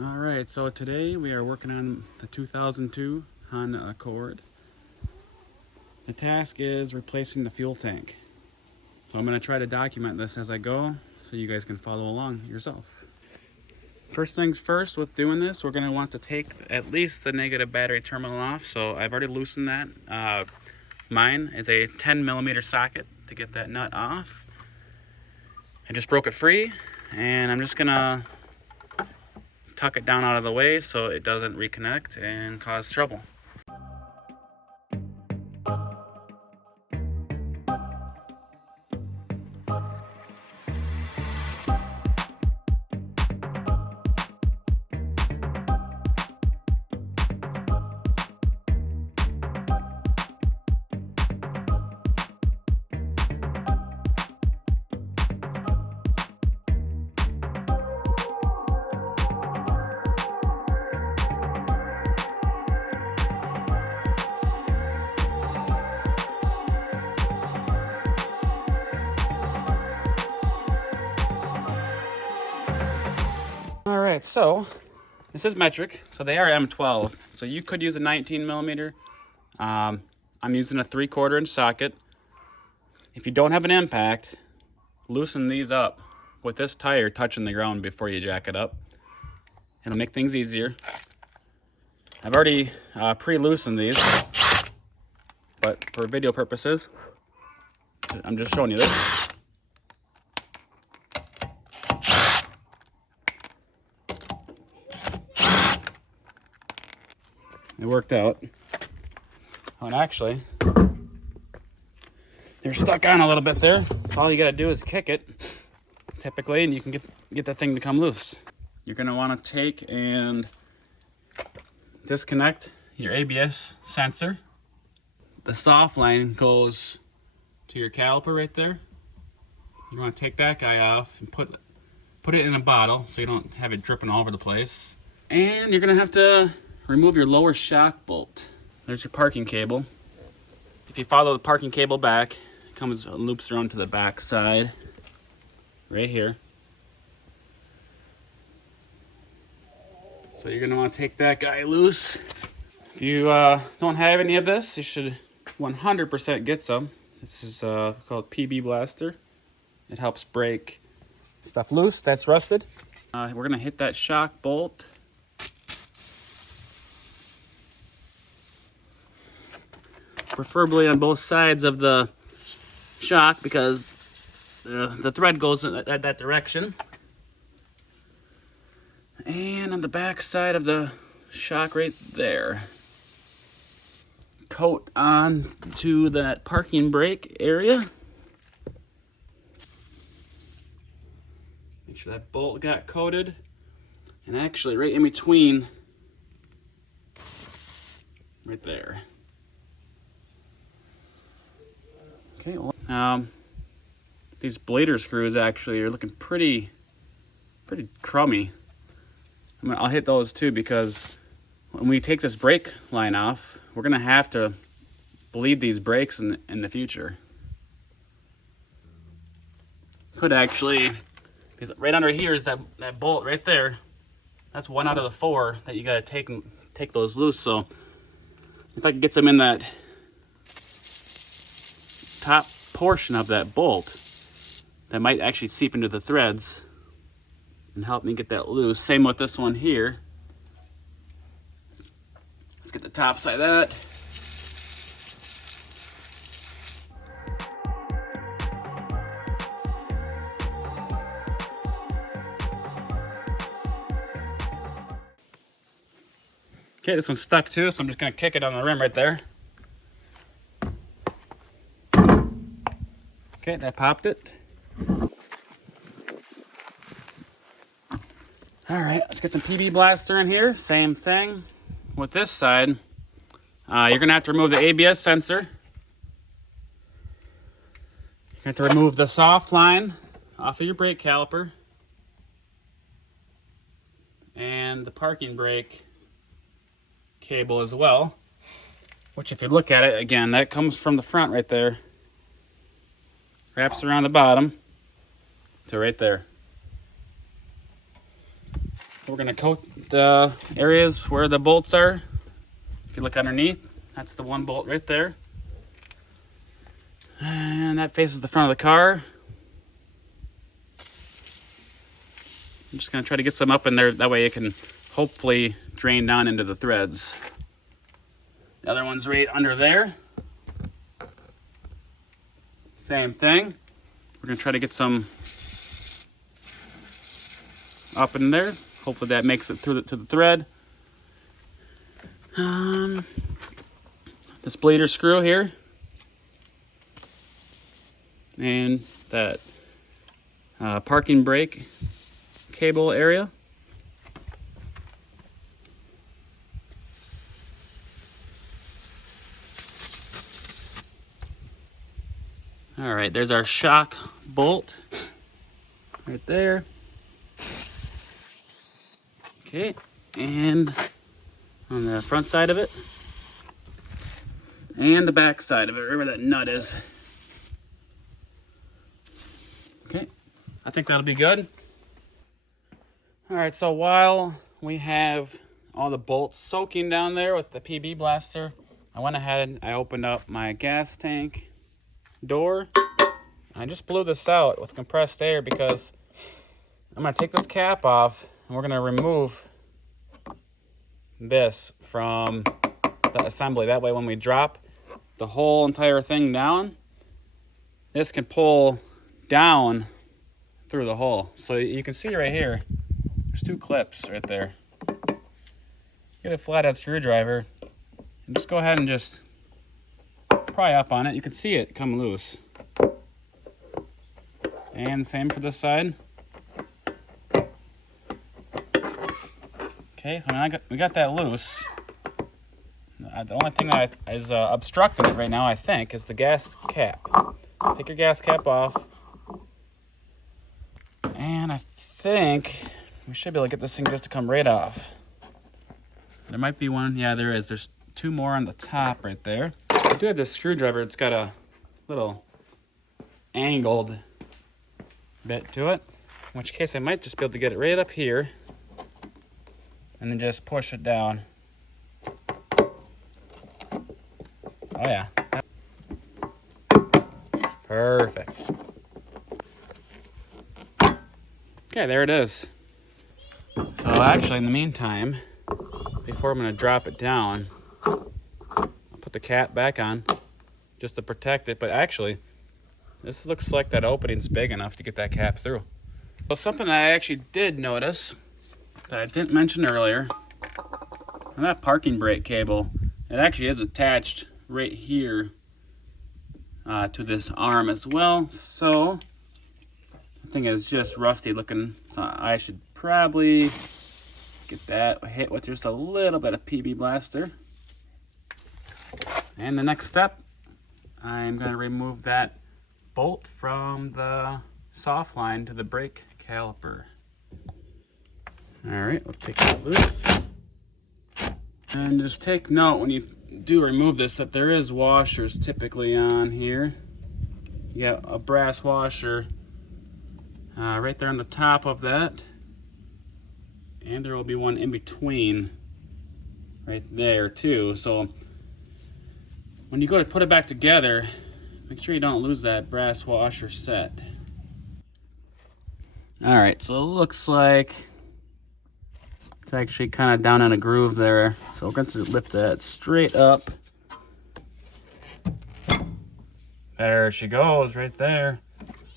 All right, so today we are working on the 2002 Honda Accord. The task is replacing the fuel tank. So I'm going to try to document this as I go so you guys can follow along yourself. First things first, with doing this, we're going to want to take at least the negative battery terminal off. So I've already loosened that. Mine is a 10mm socket to get that nut off. I just broke it free, and I'm just going to tuck it down out of the way so it doesn't reconnect and cause trouble. All right, so this is metric, so they are M12. So you could use a 19mm. I'm using a 3/4 inch socket. If you don't have an impact, loosen these up with this tire touching the ground before you jack it up. It'll make things easier. I've already pre-loosened these, but for video purposes, I'm just showing you this. It worked out. Oh, and actually, they're stuck on a little bit there. So all you gotta do is kick it, typically, and you can get that thing to come loose. You're gonna wanna take and disconnect your ABS sensor. The soft line goes to your caliper right there. You wanna take that guy off and put it in a bottle so you don't have it dripping all over the place. And you're gonna have to remove your lower shock bolt. There's your parking cable. If you follow the parking cable back, it comes loops around to the back side, right here. So you're gonna wanna take that guy loose. If you don't have any of this, you should 100% get some. This is called PB Blaster. It helps break stuff loose that's rusted. We're gonna hit that shock bolt. Preferably on both sides of the shock because the thread goes in that direction. And on the back side of the shock right there. Coat on to that parking brake area. Make sure that bolt got coated. And actually right in between, right there. Okay, well, these blader screws actually are looking pretty crummy. I'll hit those too because when we take this brake line off, we're gonna have to bleed these brakes in the future. Could actually, because right under here is that bolt right there. That's 1 out of the 4 that you gotta take those loose. So if I can get some in that top portion of that bolt, that might actually seep into the threads and help me get that loose. Same with this one here. Let's get the top side of that. Okay, this one's stuck too, so I'm just gonna kick it on the rim right there. Okay, that popped it. All right, let's get some PB Blaster in here. Same thing with this side. You're gonna have to remove the ABS sensor. You have to remove the soft line off of your brake caliper. And the parking brake cable as well. Which if you look at it, again, that comes from the front right there. Wraps around the bottom to right there. We're gonna coat the areas where the bolts are. If you look underneath, that's the one bolt right there. And that faces the front of the car. I'm just gonna try to get some up in there, that way it can hopefully drain down into the threads. The other one's right under there. Same thing. We're gonna try to get some up in there. Hopefully that makes it through to the thread. This bleeder screw here. And that parking brake cable area. All right, there's our shock bolt right there. Okay, and on the front side of it, and the back side of it, wherever that nut is. Okay, I think that'll be good. All right, so while we have all the bolts soaking down there with the PB Blaster, I went ahead and I opened up my gas tank door. I just blew this out with compressed air because I'm gonna take this cap off and we're gonna remove this from the assembly. That way when we drop the whole entire thing down, this can pull down through the hole. So you can see right here, there's two clips right there. Get a flathead screwdriver and just go ahead and just pry up on it. You can see it come loose. And same for this side. Okay, so we got that loose. The only thing that is obstructing it right now, I think, is the gas cap. Take your gas cap off. And I think we should be able to get this thing just to come right off. There might be one. Yeah, there is. There's two more on the top right there. I do have this screwdriver. It's got a little angled bit to it. In which case I might just be able to get it right up here and then just push it down. Oh yeah. Perfect. Okay, there it is. So actually, in the meantime, before I'm gonna drop it down, I'll put the cap back on just to protect it, but actually, this looks like that opening's big enough to get that cap through. Well, something I actually did notice that I didn't mention earlier, on that parking brake cable, it actually is attached right here to this arm as well. So the thing is just rusty looking. So I should probably get that hit with just a little bit of PB Blaster. And the next step, I'm going to remove that bolt from the soft line to the brake caliper. All right, we'll take that loose. And just take note when you do remove this that there is washers typically on here. You got a brass washer right there on the top of that. And there will be one in between right there too. So when you go to put it back together, make sure you don't lose that brass washer set. All right, so it looks like it's actually kind of down in a groove there. So we're going to lift that straight up. There she goes, right there.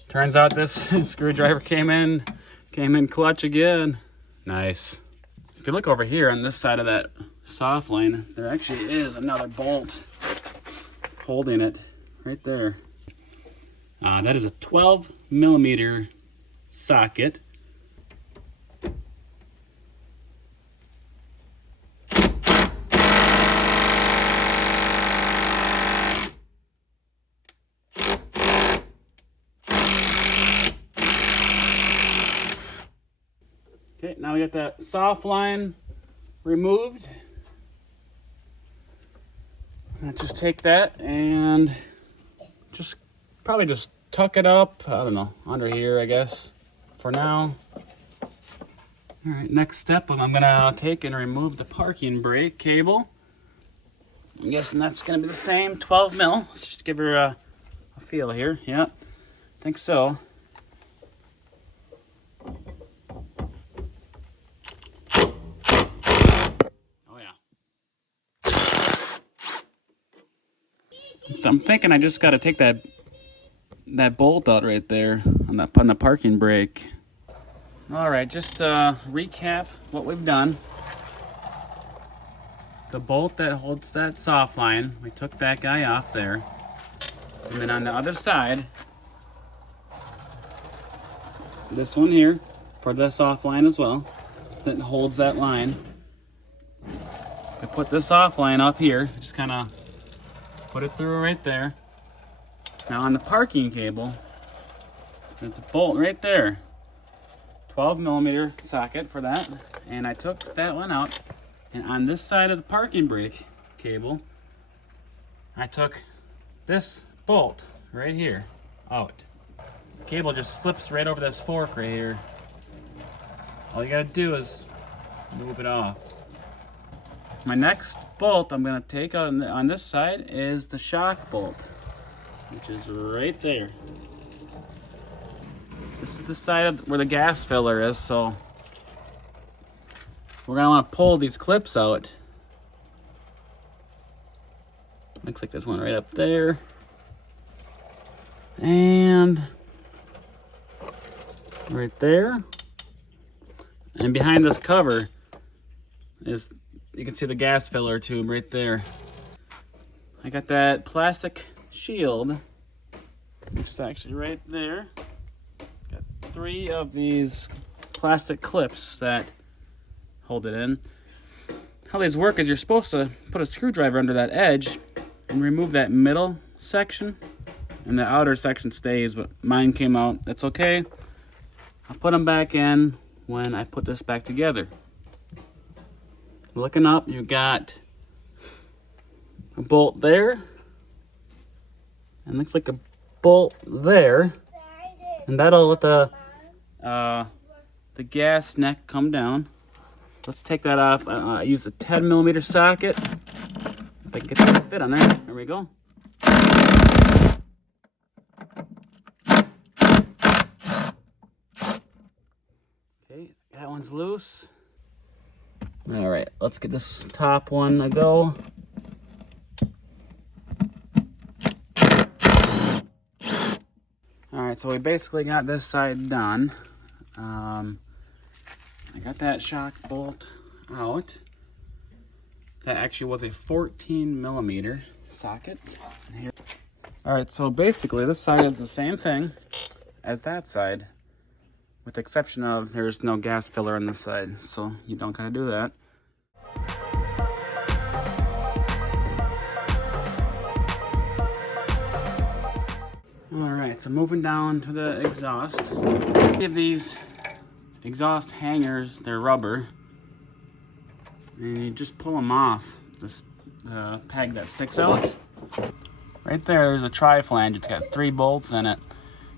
Turns out this screwdriver came in clutch again. Nice. If you look over here on this side of that soft line, there actually is another bolt holding it right there. That is a 12mm socket. Okay, now we got that soft line removed. Let's just take that and probably just tuck it up, I don't know, under here, I guess, for now. All right, next step, I'm gonna take and remove the parking brake cable. I'm guessing that's gonna be the same 12 mil. Let's just give her a feel here. Yeah, think so. Oh yeah. I'm thinking I just gotta take that bolt out right there on the parking brake. All right, just recap what we've done. The bolt that holds that soft line, we took that guy off there. And then on the other side, this one here, for the soft line as well, that holds that line. I put this soft line up here, just kind of put it through right there. Now on the parking cable, there's a bolt right there. 12 millimeter socket for that. And I took that one out. And on this side of the parking brake cable, I took this bolt right here out. The cable just slips right over this fork right here. All you gotta do is move it off. My next bolt I'm gonna take out on this side is the shock bolt, which is right there. This is the side of where the gas filler is, so we're gonna wanna pull these clips out. Looks like there's one right up there. And right there. And behind this cover is, you can see the gas filler tube right there. I got that plastic shield, which is actually right there. Got 3 of these plastic clips that hold it in. How these work is you're supposed to put a screwdriver under that edge and remove that middle section, and the outer section stays, but mine came out. That's okay. I'll put them back in when I put this back together. Looking up, you got a bolt there, and looks like a bolt there, and that'll let the gas neck come down. Let's take that off. I use a 10 millimeter socket. If I can get that to fit on there. There we go. Okay, that one's loose. All right, let's get this top one a go. All right, so we basically got this side done. I got that shock bolt out. That actually was a 14 millimeter socket. Here. All right, so basically this side is the same thing as that side, with the exception of there's no gas filler on this side, so you don't gotta do that. All right, so moving down to the exhaust. Give these exhaust hangers, they're rubber, and you just pull them off this peg that sticks out. Right there's a tri-flange. It's got 3 bolts in it.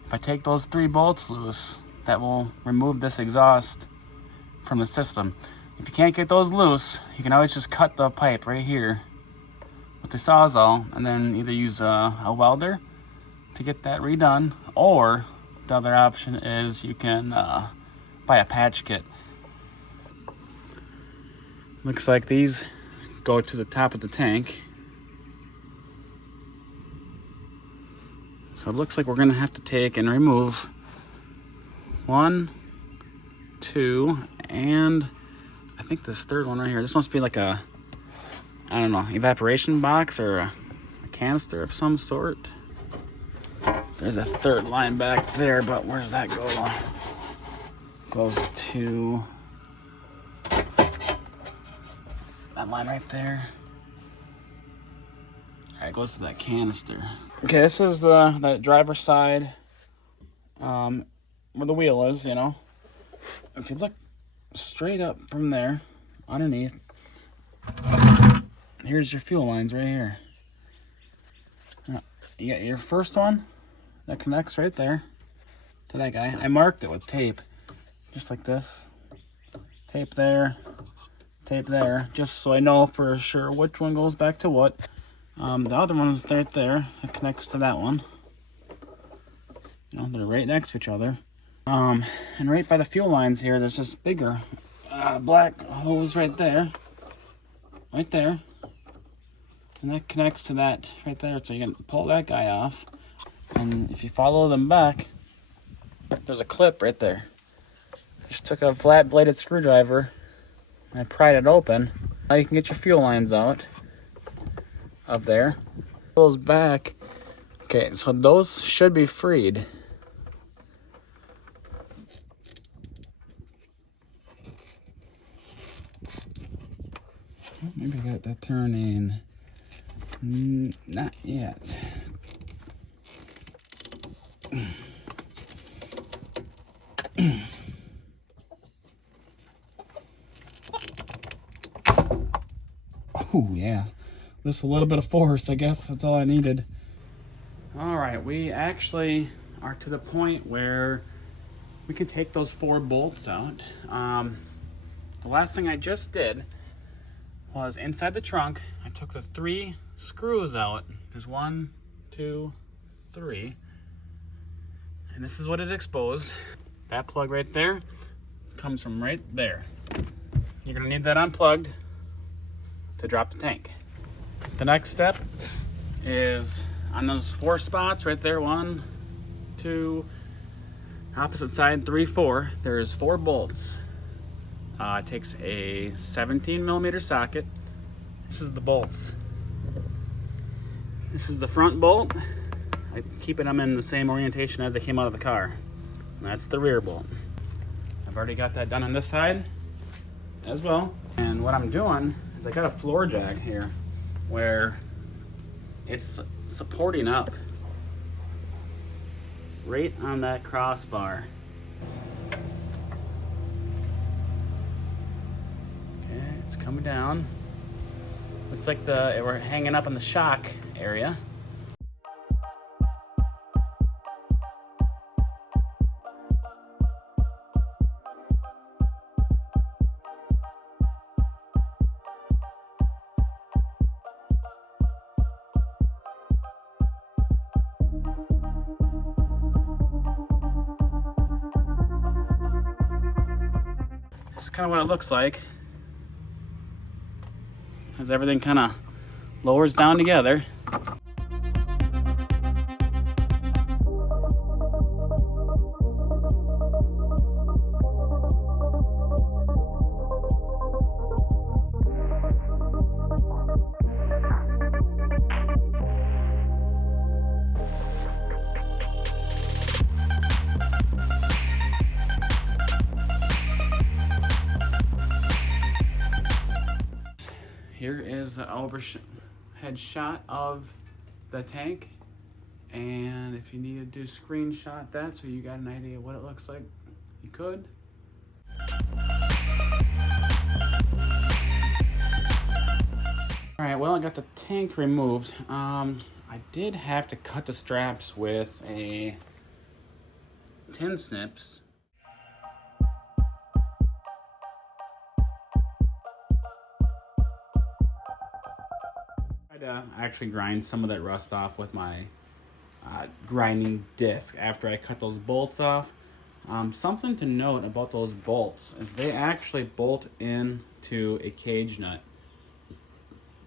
If I take those 3 bolts loose, that will remove this exhaust from the system. If you can't get those loose, you can always just cut the pipe right here with the Sawzall, and then either use a welder to get that redone, or the other option is you can buy a patch kit. Looks like these go to the top of the tank. So it looks like we're gonna have to take and remove 1, 2, and I think this third one right here. This must be like a, I don't know, evaporation box or a canister of some sort. There's a third line back there, but where does that go? Goes to that line right there. All right, goes to that canister. Okay, this is the driver's side, where the wheel is, you know. If you look straight up from there, underneath, here's your fuel lines right here. You got your first one that connects right there to that guy. I marked it with tape, just like this. tape there, just so I know for sure which one goes back to what. The other one's right there. It connects to that one. You know, they're right next to each other. And right by the fuel lines here, there's this bigger black hose right there. Right there. And that connects to that right there. So you can pull that guy off. And if you follow them back, there's a clip right there. Just took a flat bladed screwdriver and pried it open. Now you can get your fuel lines out of there. Pulls back. Okay, so those should be freed. Maybe I got that turning. Not yet. Oh yeah, just a little bit of force, I guess. That's all I needed. All right, we actually are to the point where we can take those 4 bolts out. The last thing I just did was inside the trunk, I took the 3 screws out. There's 1, 2, 3. And this is what it exposed. That plug right there comes from right there. You're gonna need that unplugged to drop the tank. The next step is on those 4 spots right there, 1, 2, opposite side, 3, 4, there's 4 bolts. It takes a 17mm socket. This is the bolts. This is the front bolt. I'm keeping them in the same orientation as they came out of the car. And that's the rear bolt. I've already got that done on this side as well. And what I'm doing is I got a floor jack here where it's supporting up right on that crossbar. Okay, it's coming down. Looks like we're hanging up in the shock area. This is kind of what it looks like as everything kind of lowers down together. Here is an overhead shot of the tank, and if you need to do screenshot that so you got an idea what it looks like, you could. All right, well, I got the tank removed. I did have to cut the straps with a tin snips. To actually grind some of that rust off with my grinding disc after I cut those bolts off. Something to note about those bolts is they actually bolt into a cage nut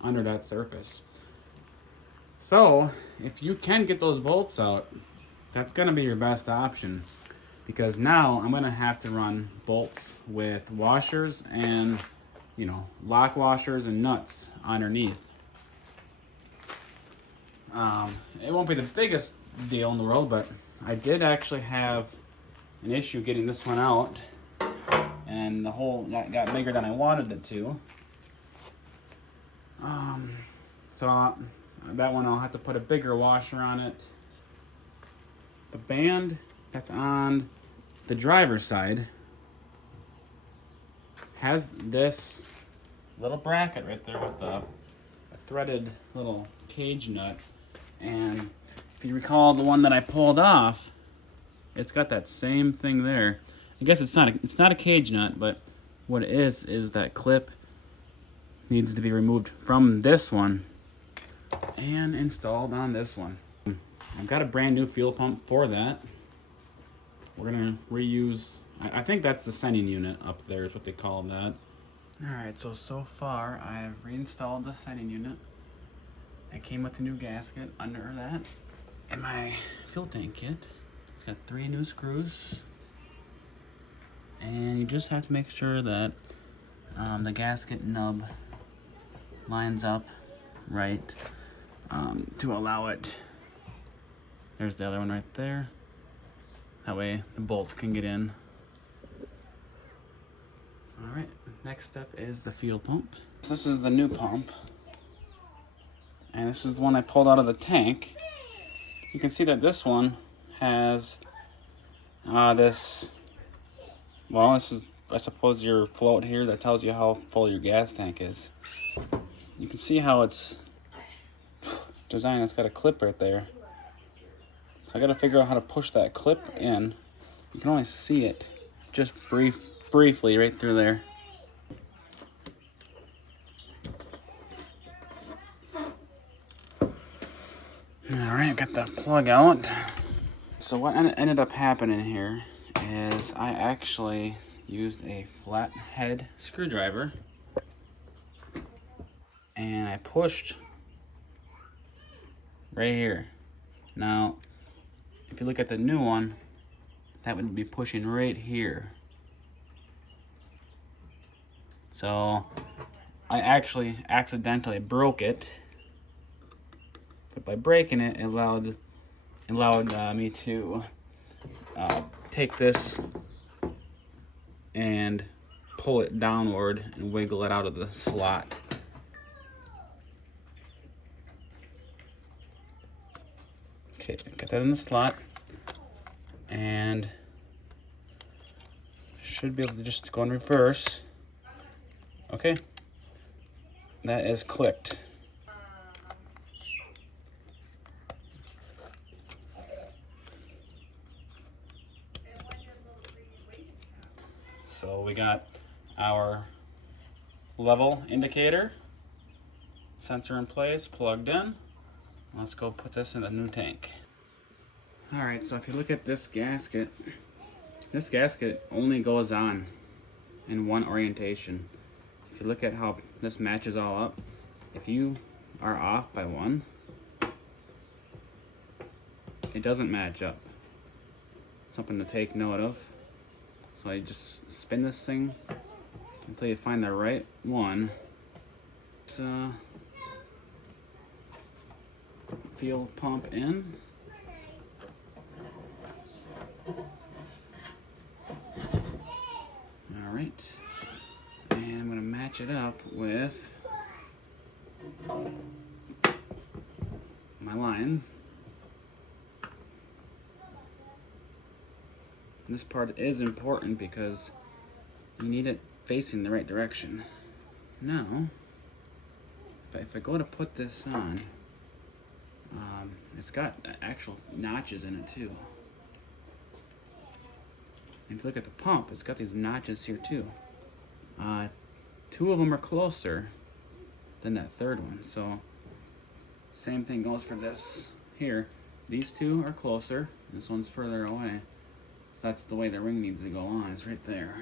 under that surface. So if you can get those bolts out, that's going to be your best option, because now I'm going to have to run bolts with washers and, you know, lock washers and nuts underneath. It won't be the biggest deal in the world, but I did actually have an issue getting this one out, and the hole got bigger than I wanted it to. So that one I'll have to put a bigger washer on it. The band that's on the driver's side has this little bracket right there with a threaded little cage nut. And if you recall the one that I pulled off, it's got that same thing there. I guess it's not a cage nut, but what it is that clip needs to be removed from this one and installed on this one. I've got a brand new fuel pump for that. We're gonna reuse, I think that's the sending unit up there is what they call that. Alright, so far I've reinstalled the sending unit. It came with a new gasket under that. And my fuel tank kit, it's got 3 new screws. And you just have to make sure that the gasket nub lines up right to allow it. There's the other one right there. That way the bolts can get in. Alright, next step is the fuel pump. So this is the new pump. And this is the one I pulled out of the tank. You can see that this one has this, well, this is, I suppose, your float here that tells you how full your gas tank is. You can see how it's designed. It's got a clip right there. So I got to figure out how to push that clip in. You can only see it just briefly right through there. Alright, got the plug out. So what ended up happening here is I actually used a flathead screwdriver and I pushed right here. Now, if you look at the new one, that would be pushing right here. So I actually accidentally broke it, but by breaking it, it allowed me to take this and pull it downward and wiggle it out of the slot. Okay, get that in the slot, and should be able to just go in reverse. Okay, that is clicked. So we got our level indicator, sensor in place, plugged in. Let's go put this in the new tank. Alright, so if you look at this gasket only goes on in one orientation. If you look at how this matches all up, if you are off by one, it doesn't match up. Something to take note of. So you just spin this thing until you find the right one. So fuel pump in. Alright, and I'm going to match it up with my lines. This part is important because you need it facing the right direction. Now, if I go to put this on, it's got actual notches in it too. And if you look at the pump, it's got these notches here too. 2 of them are closer than that third one. So same thing goes for this here. These 2 are closer, this one's further away. So that's the way the ring needs to go on, is right there.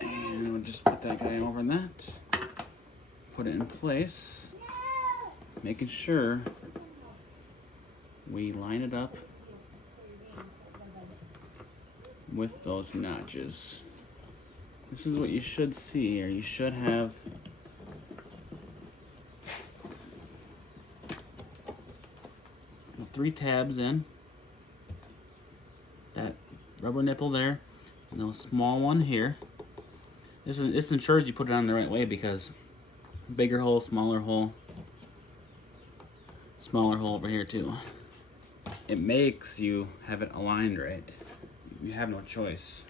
And we'll just put that guy over that. Put it in place, making sure we line it up with those notches. This is what you should see, or you should have three tabs in. That rubber nipple there, and the small one here. This ensures you put it on the right way, because bigger hole, smaller hole over here too. It makes you have it aligned right. You have no choice.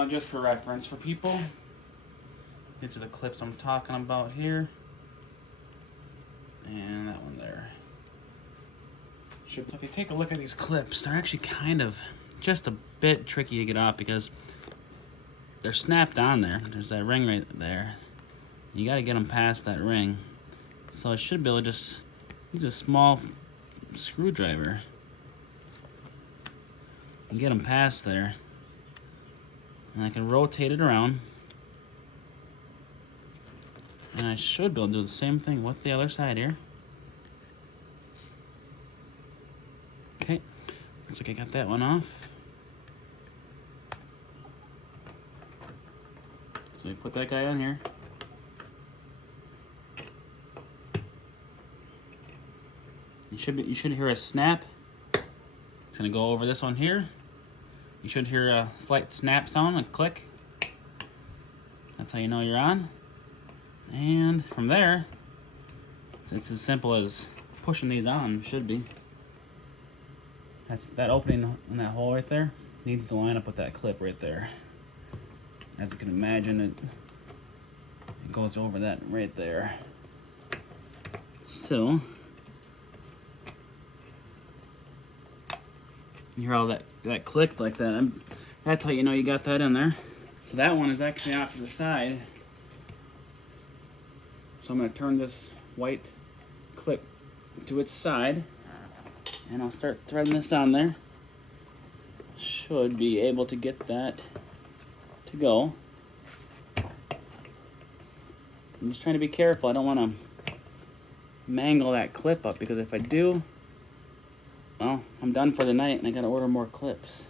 So just for reference for people, these are the clips I'm talking about here. And that one there. So if you take a look at these clips, they're actually kind of just a bit tricky to get off because they're snapped on there. There's that ring right there. You got to get them past that ring. So I should be able to just use a small screwdriver and get them past there. And I can rotate it around. And I should be able to do the same thing with the other side here. Okay, looks like I got that one off. So we put that guy on here. You should hear a snap. It's gonna go over this one here. You should hear a slight snap sound, a click. That's how you know you're on. And from there, it's as simple as pushing these on. Should be. That opening in that hole right there needs to line up with that clip right there. As you can imagine, it goes over that right there. So you hear all that clicked like that. That's how you know you got that in there. So that one is actually off to the side. So I'm going to turn this white clip to its side, and I'll start threading this on there. Should be able to get that to go. I'm just trying to be careful. I don't want to mangle that clip up, because if I do, well, I'm done for the night and I got to order more clips.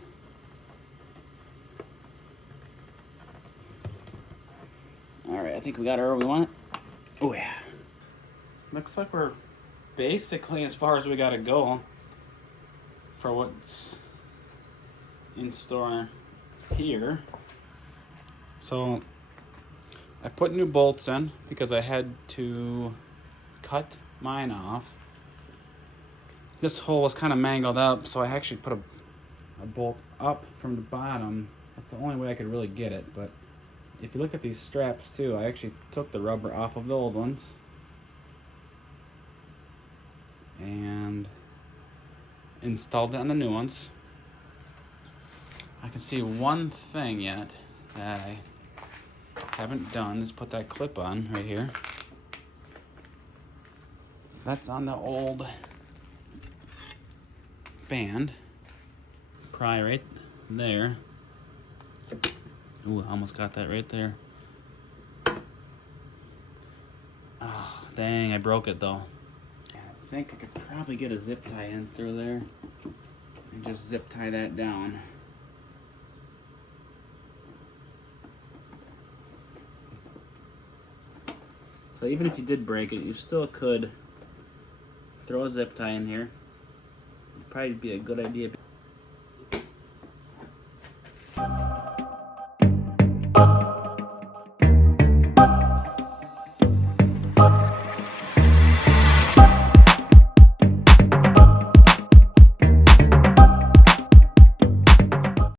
Alright, I think we got it where we want it. Oh yeah. Looks like we're basically as far as we gotta go for what's in store here. So I put new bolts in because I had to cut mine off. This hole was kind of mangled up, so I actually put a bolt up from the bottom. That's the only way I could really get it, but if you look at these straps too, I actually took the rubber off of the old ones and installed it on the new ones. I can see one thing yet that I haven't done is put that clip on right here. So that's on the old band pry right there. Ooh, I almost got that right there. Oh, dang, I broke it though. I think I could probably get a zip tie in through there and just zip tie that down. So even if you did break it, you still could throw a zip tie in here. It'd probably be a good idea.